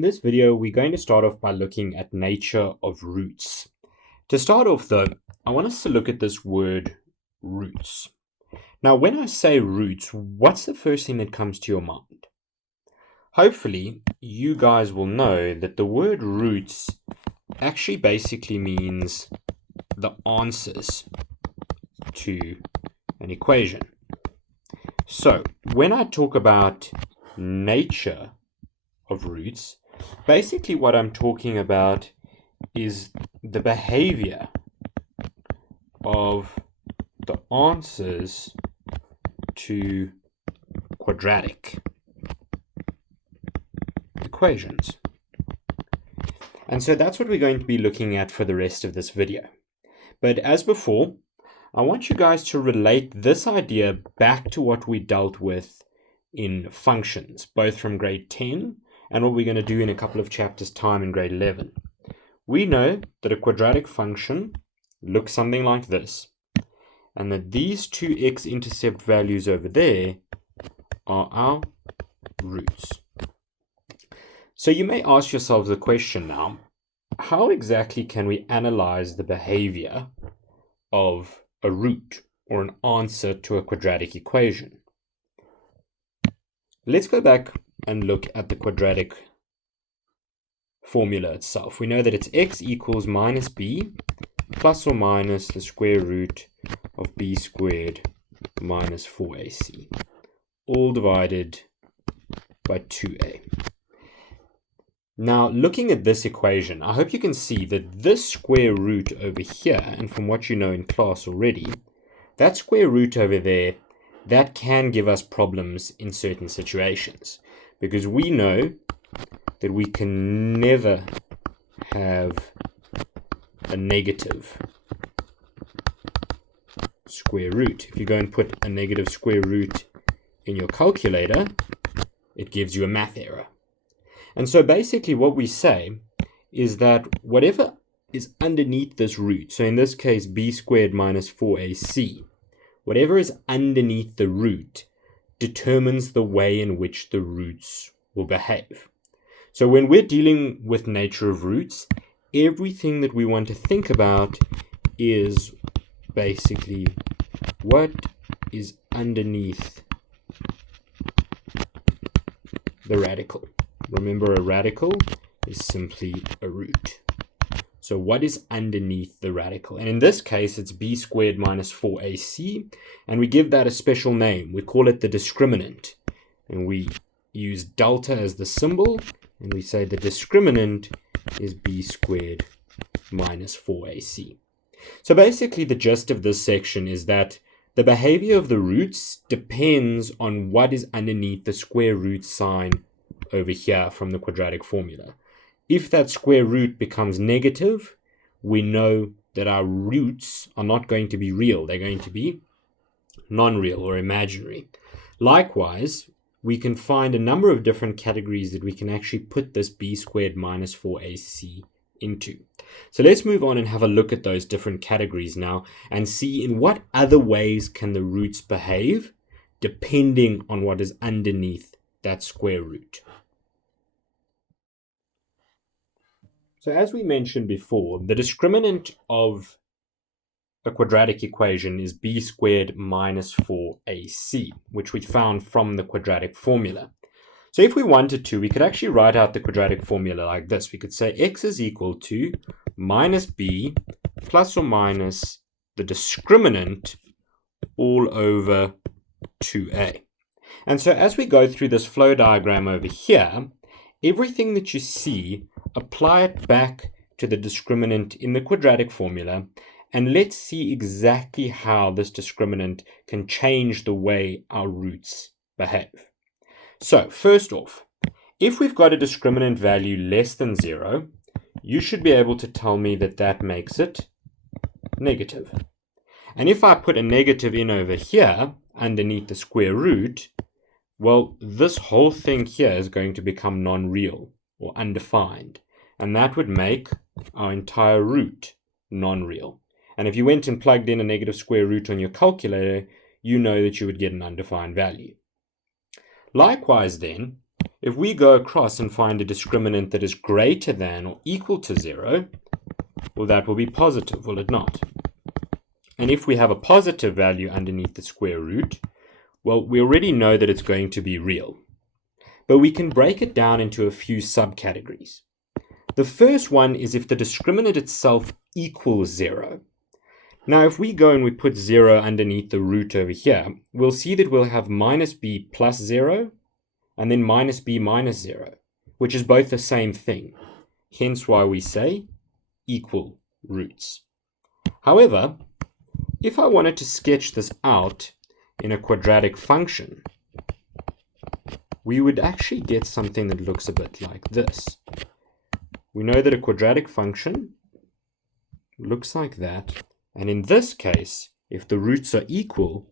In this video, we're going to start off by looking at nature of roots. To start off though, I want us to look at this word roots. Now, when I say roots, what's the first thing that comes to your mind? Hopefully, you guys will know that the word roots actually basically means the answers to an equation. So, when I talk about nature of roots, basically what I'm talking about is the behavior of the answers to quadratic equations. And so that's what we're going to be looking at for the rest of this video. But as before, I want you guys to relate this idea back to what we dealt with in functions, both from grade 10 and what we're going to do in a couple of chapters' time in grade 11. We know that a quadratic function looks something like this, and that these two x-intercept values over there are our roots. So you may ask yourselves the question now, how exactly can we analyze the behavior of a root or an answer to a quadratic equation? Let's go back and look at the quadratic formula itself. We know that it's x equals minus b plus or minus the square root of b squared minus 4ac, all divided by 2a. Now, looking at this equation, I hope you can see that this square root over here, and from what you know in class already, that square root over there, that can give us problems in certain situations, because we know that we can never have a negative square root. If you go and put a negative square root in your calculator, it gives you a math error. And so basically what we say is that whatever is underneath this root, so in this case b squared minus 4ac, whatever is underneath the root determines the way in which the roots will behave. So when we're dealing with nature of roots, everything that we want to think about is basically what is underneath the radical. Remember, a radical is simply a root. So what is underneath the radical? And in this case, it's b squared minus 4ac, and we give that a special name. We call it the discriminant, and we use delta as the symbol, and we say the discriminant is b squared minus 4ac. So basically the gist of this section is that the behavior of the roots depends on what is underneath the square root sign over here from the quadratic formula. If that square root becomes negative, we know that our roots are not going to be real. They're going to be non-real or imaginary. Likewise, we can find a number of different categories that we can actually put this b squared minus 4ac into. So let's move on and have a look at those different categories now and see in what other ways can the roots behave depending on what is underneath that square root. So as we mentioned before, the discriminant of a quadratic equation is b squared minus 4ac, which we found from the quadratic formula. So if we wanted to, we could actually write out the quadratic formula like this. We could say x is equal to minus b plus or minus the discriminant all over 2a. And so as we go through this flow diagram over here, everything that you see, apply it back to the discriminant in the quadratic formula, and let's see exactly how this discriminant can change the way our roots behave. So first off, if we've got a discriminant value less than 0, you should be able to tell me that that makes it negative. And if I put a negative in over here underneath the square root, well, this whole thing here is going to become non-real or undefined, and that would make our entire root non-real. And if you went and plugged in a negative square root on your calculator, you know that you would get an undefined value. Likewise then, if we go across and find a discriminant that is greater than or equal to 0, well, that will be positive, will it not? And if we have a positive value underneath the square root, well, we already know that it's going to be real. But we can break it down into a few subcategories. The first one is if the discriminant itself equals 0. Now, if we go and we put 0 underneath the root over here, we'll see that we'll have minus b plus 0 and then minus b minus 0, which is both the same thing. Hence why we say equal roots. However, if I wanted to sketch this out in a quadratic function, we would actually get something that looks a bit like this. We know that a quadratic function looks like that. And in this case, if the roots are equal,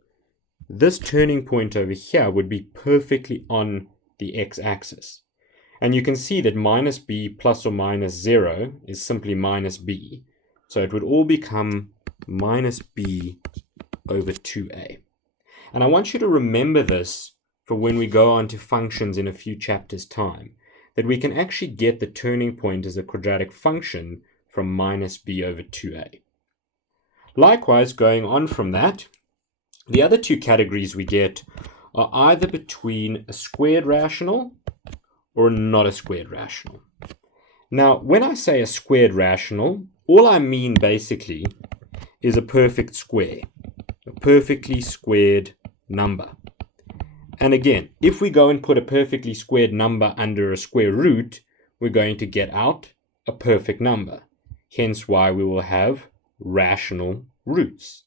this turning point over here would be perfectly on the x-axis. And you can see that minus b plus or minus 0 is simply minus b. So it would all become minus b over 2a. And I want you to remember this for when we go on to functions in a few chapters' time, that we can actually get the turning point as a quadratic function from minus b over 2a. Likewise, going on from that, the other two categories we get are either between a squared rational or not a squared rational. Now, when I say a squared rational, all I mean basically is a perfect square, a perfectly squared number. And again, if we go and put a perfectly squared number under a square root, we're going to get out a perfect number. Hence why we will have rational roots.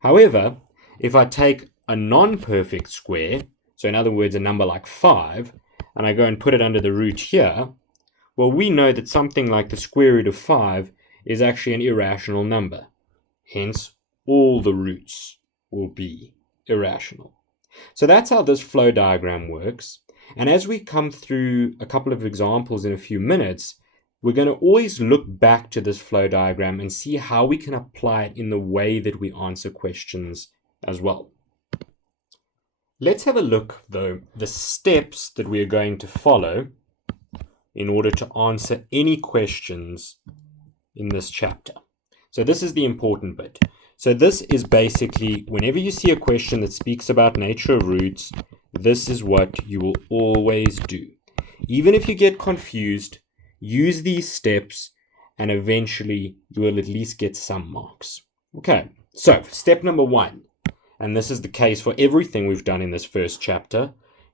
However, if I take a non-perfect square, so in other words, a number like 5, and I go and put it under the root here, well, we know that something like the square root of 5 is actually an irrational number. Hence, all the roots will be irrational. So that's how this flow diagram works. And as we come through a couple of examples in a few minutes, we're going to always look back to this flow diagram and see how we can apply it in the way that we answer questions as well. Let's have a look, though, the steps that we are going to follow in order to answer any questions in this chapter. So this is the important bit. So this is basically, whenever you see a question that speaks about nature of roots, this is what you will always do. Even if you get confused, use these steps and eventually you will at least get some marks. Okay, so step number 1, and this is the case for everything we've done in this first chapter,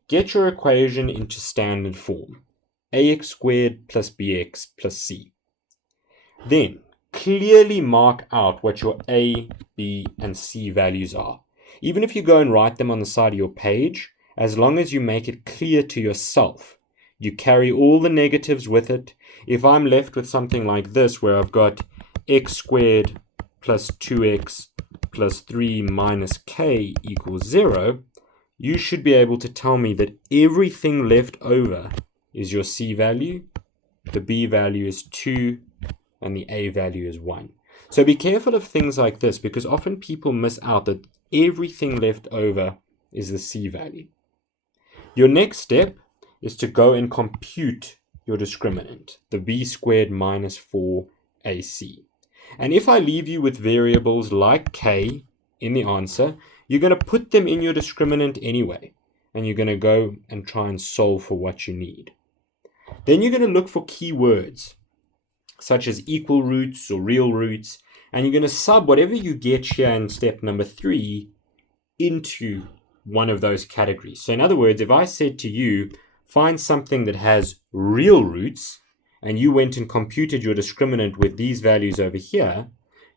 get your equation into standard form, ax squared plus bx plus c. Then clearly mark out what your a, b, and c values are. Even if you go and write them on the side of your page, as long as you make it clear to yourself, you carry all the negatives with it. If I'm left with something like this, where I've got x squared plus 2x plus 3 minus k equals 0, you should be able to tell me that everything left over is your c value, the b value is 2, and the a value is 1. So be careful of things like this, because often people miss out that everything left over is the c value. Your next step is to go and compute your discriminant, the b squared minus 4ac. And if I leave you with variables like k in the answer, you're going to put them in your discriminant anyway, and you're going to go and try and solve for what you need. Then you're going to look for keywords, such as equal roots or real roots, and you're going to sub whatever you get here in step number 3 into one of those categories. So in other words, if I said to you, find something that has real roots, and you went and computed your discriminant with these values over here,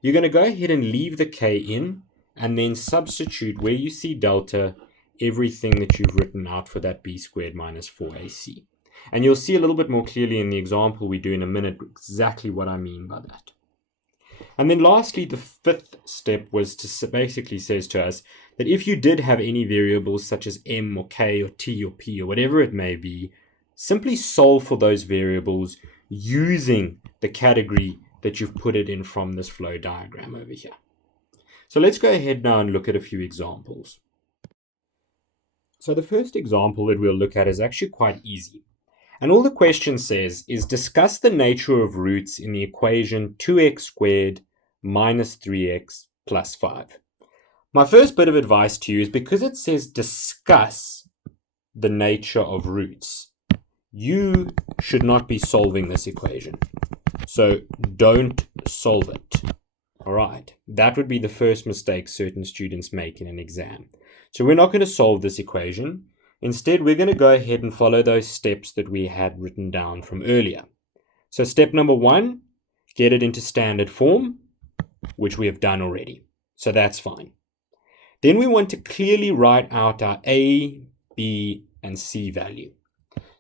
you're going to go ahead and leave the k in, and then substitute where you see delta everything that you've written out for that b squared minus 4ac. And you'll see a little bit more clearly in the example we do in a minute exactly what I mean by that. And then lastly, the 5th step was to basically says to us that if you did have any variables such as m or k or t or p or whatever it may be, simply solve for those variables using the category that you've put it in from this flow diagram over here. So let's go ahead now and look at a few examples. So the first example that we'll look at is actually quite easy. And all the question says is discuss the nature of roots in the equation 2x squared minus 3x plus 5. My first bit of advice to you is because it says discuss the nature of roots, you should not be solving this equation. So don't solve it. All right, that would be the first mistake certain students make in an exam. So we're not going to solve this equation. Instead, we're going to go ahead and follow those steps that we had written down from earlier. So step number 1, get it into standard form, which we have done already. So that's fine. Then we want to clearly write out our A, B, and C value.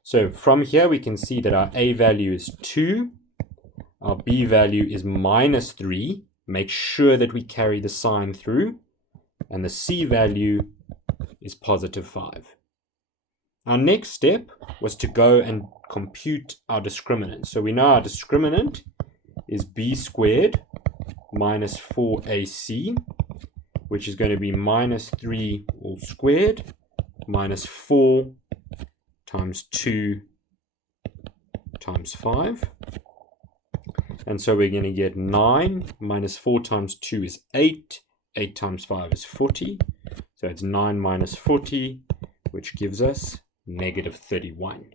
So from here, we can see that our A value is 2, our B value is minus 3. Make sure that we carry the sign through, and the C value is positive 5. Our next step was to go and compute our discriminant. So we know our discriminant is b squared minus 4ac, which is going to be minus 3 all squared minus 4 times 2 times 5. And so we're going to get 9 minus 4 times 2 is 8. 8 times 5 is 40. So it's 9 minus 40, which gives us negative 31.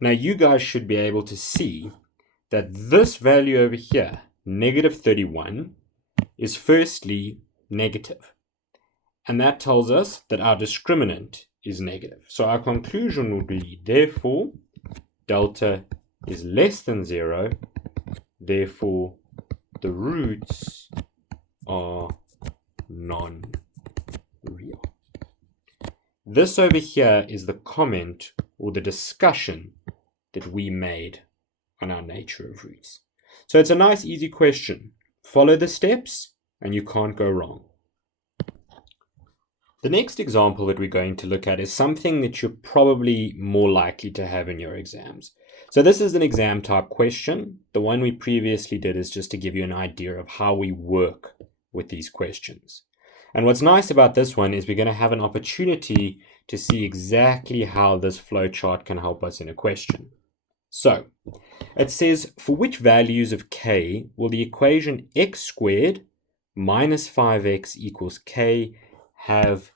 Now you guys should be able to see that this value over here, negative 31, is firstly negative. And that tells us that our discriminant is negative. So our conclusion would be, therefore, delta is less than 0. Therefore, the roots are non-real. This over here is the comment or the discussion that we made on our nature of roots. So it's a nice, easy question. Follow the steps and you can't go wrong. The next example that we're going to look at is something that you're probably more likely to have in your exams. So this is an exam type question. The one we previously did is just to give you an idea of how we work with these questions. And what's nice about this one is we're going to have an opportunity to see exactly how this flowchart can help us in a question. So it says, for which values of k will the equation x squared minus 5x equals k have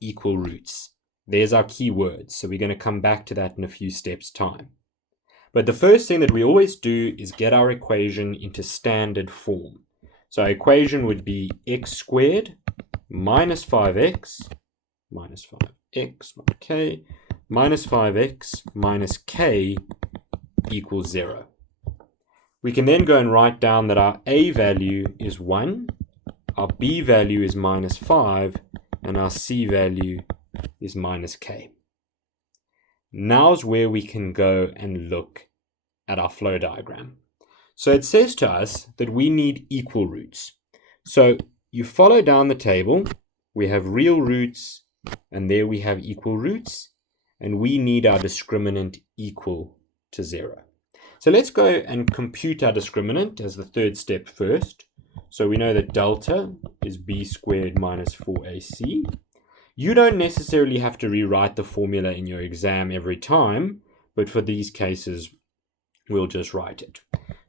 equal roots? There's our key words. So we're going to come back to that in a few steps' time. But the first thing that we always do is get our equation into standard form. So our equation would be x squared minus 5x minus k minus 5x minus k equals 0. We can then go and write down that our a value is 1, our b value is minus 5, and our c value is minus k. Now's where we can go and look at our flow diagram. So it says to us that we need equal roots. So you follow down the table, we have real roots, and there we have equal roots, and we need our discriminant equal to 0. So let's go and compute our discriminant as the third step first. So we know that delta is b squared minus 4ac. You don't necessarily have to rewrite the formula in your exam every time, but for these cases, we'll just write it.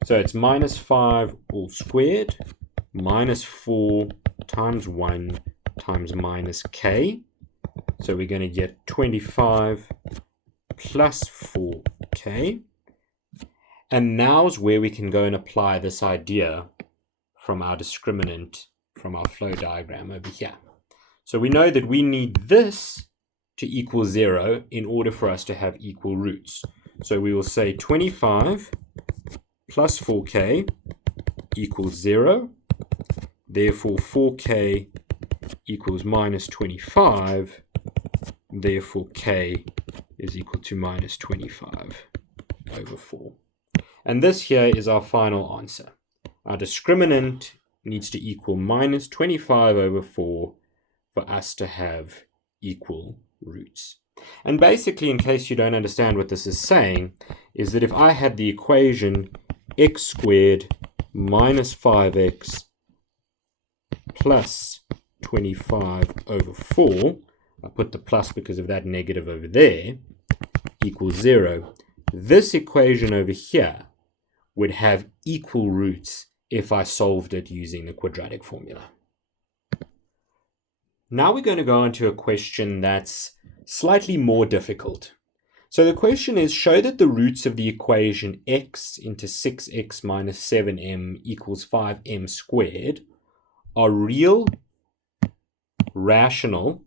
So it's minus 5 all squared minus 4 times 1 times minus k. So we're going to get 25 plus 4k. And now's where we can go and apply this idea from our discriminant from our flow diagram over here. So we know that we need this to equal 0 in order for us to have equal roots. So we will say 25 plus 4k equals 0. Therefore, 4k equals minus 25. Therefore, k is equal to minus 25 over 4. And this here is our final answer. Our discriminant needs to equal minus 25 over 4 for us to have equal roots. And basically, in case you don't understand what this is saying, is that if I had the equation x squared minus 5x plus 25 over 4, I put the plus because of that negative over there, equals 0. This equation over here would have equal roots if I solved it using the quadratic formula. Now we're going to go on to a question that's slightly more difficult. So the question is, show that the roots of the equation x into 6x minus 7m equals 5m squared are real, rational,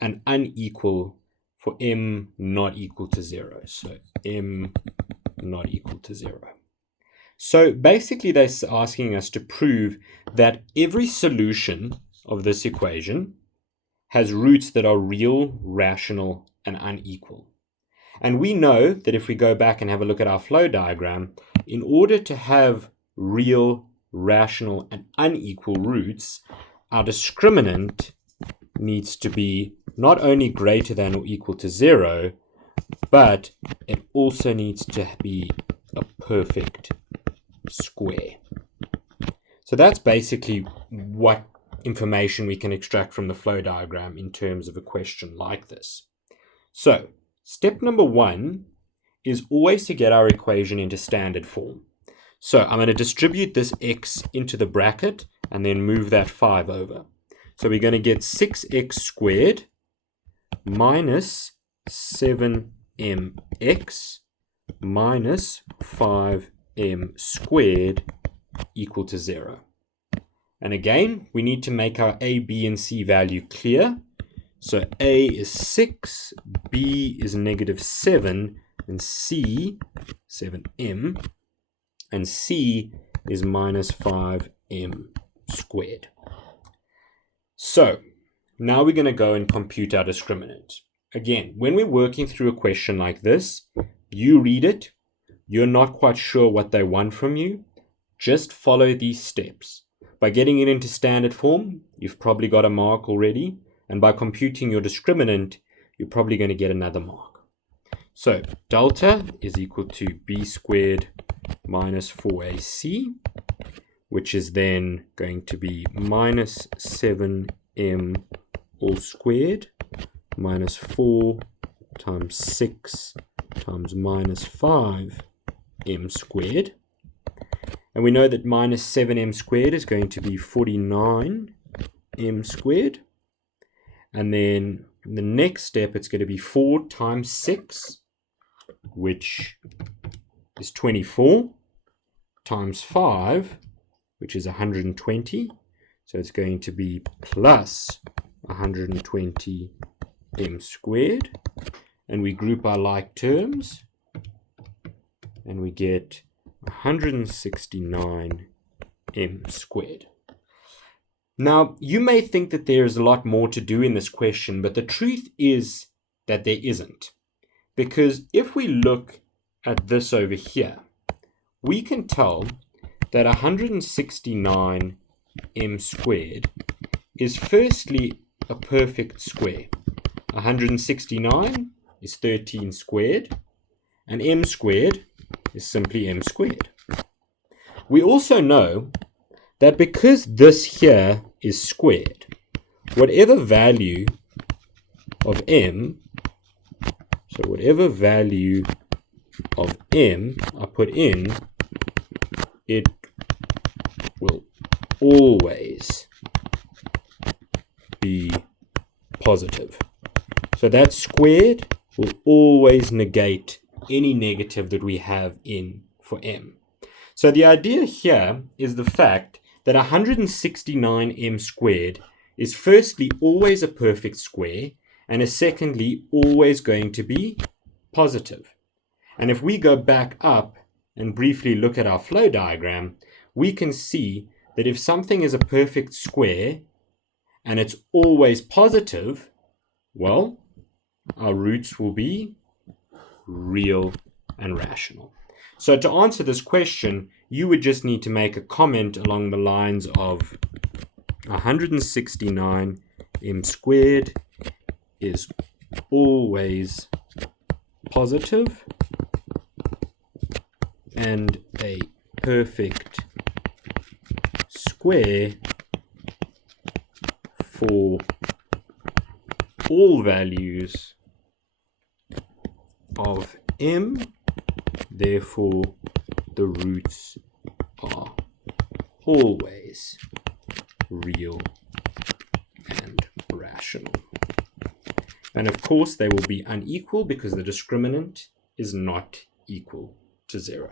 and unequal for m not equal to 0. So m not equal to 0. So basically they're asking us to prove that every solution of this equation has roots that are real, rational, and unequal. And we know that if we go back and have a look at our flow diagram, in order to have real, rational, and unequal roots, our discriminant needs to be not only greater than or equal to 0, but it also needs to be a perfect square. So that's basically what information we can extract from the flow diagram in terms of a question like this. So step number 1 is always to get our equation into standard form. So I'm going to distribute this x into the bracket and then move that 5 over. So we're going to get 6x squared minus 7mx minus 5m squared equal to 0. And again, we need to make our a, b, and c value clear. So a is 6, b is negative 7, and c, 7m, and c is minus 5m squared. So now we're going to go and compute our discriminant. Again, when we're working through a question like this, you read it, you're not quite sure what they want from you, just follow these steps. By getting it into standard form, you've probably got a mark already, and by computing your discriminant, you're probably going to get another mark. So delta is equal to b squared minus 4ac, which is then going to be minus 7m all squared minus 4 times 6 times minus 5m squared. And we know that minus 7m squared is going to be 49m squared. And then in the next step, it's going to be 4 times 6, which is 24, times 5, which is 120. So it's going to be plus 120m squared. And we group our like terms, and we get 169m squared. Now, you may think that there is a lot more to do in this question, but the truth is that there isn't. Because if we look at this over here, we can tell that 169m squared is firstly a perfect square. 169 is 13 squared, and m squared is simply m squared. We also know that because this here is squared, whatever value of m, so whatever value of m I put in, it will always be positive. So that squared will always negate any negative that we have in for m. So the idea here is the fact that 169m squared is firstly always a perfect square, and is secondly always going to be positive. And if we go back up and briefly look at our flow diagram, we can see that if something is a perfect square and it's always positive, well, our roots will be real and rational. So to answer this question, you would just need to make a comment along the lines of 169m squared is always positive and a perfect square for all values of m, therefore the roots are always real and rational. And of course they will be unequal because the discriminant is not equal to 0.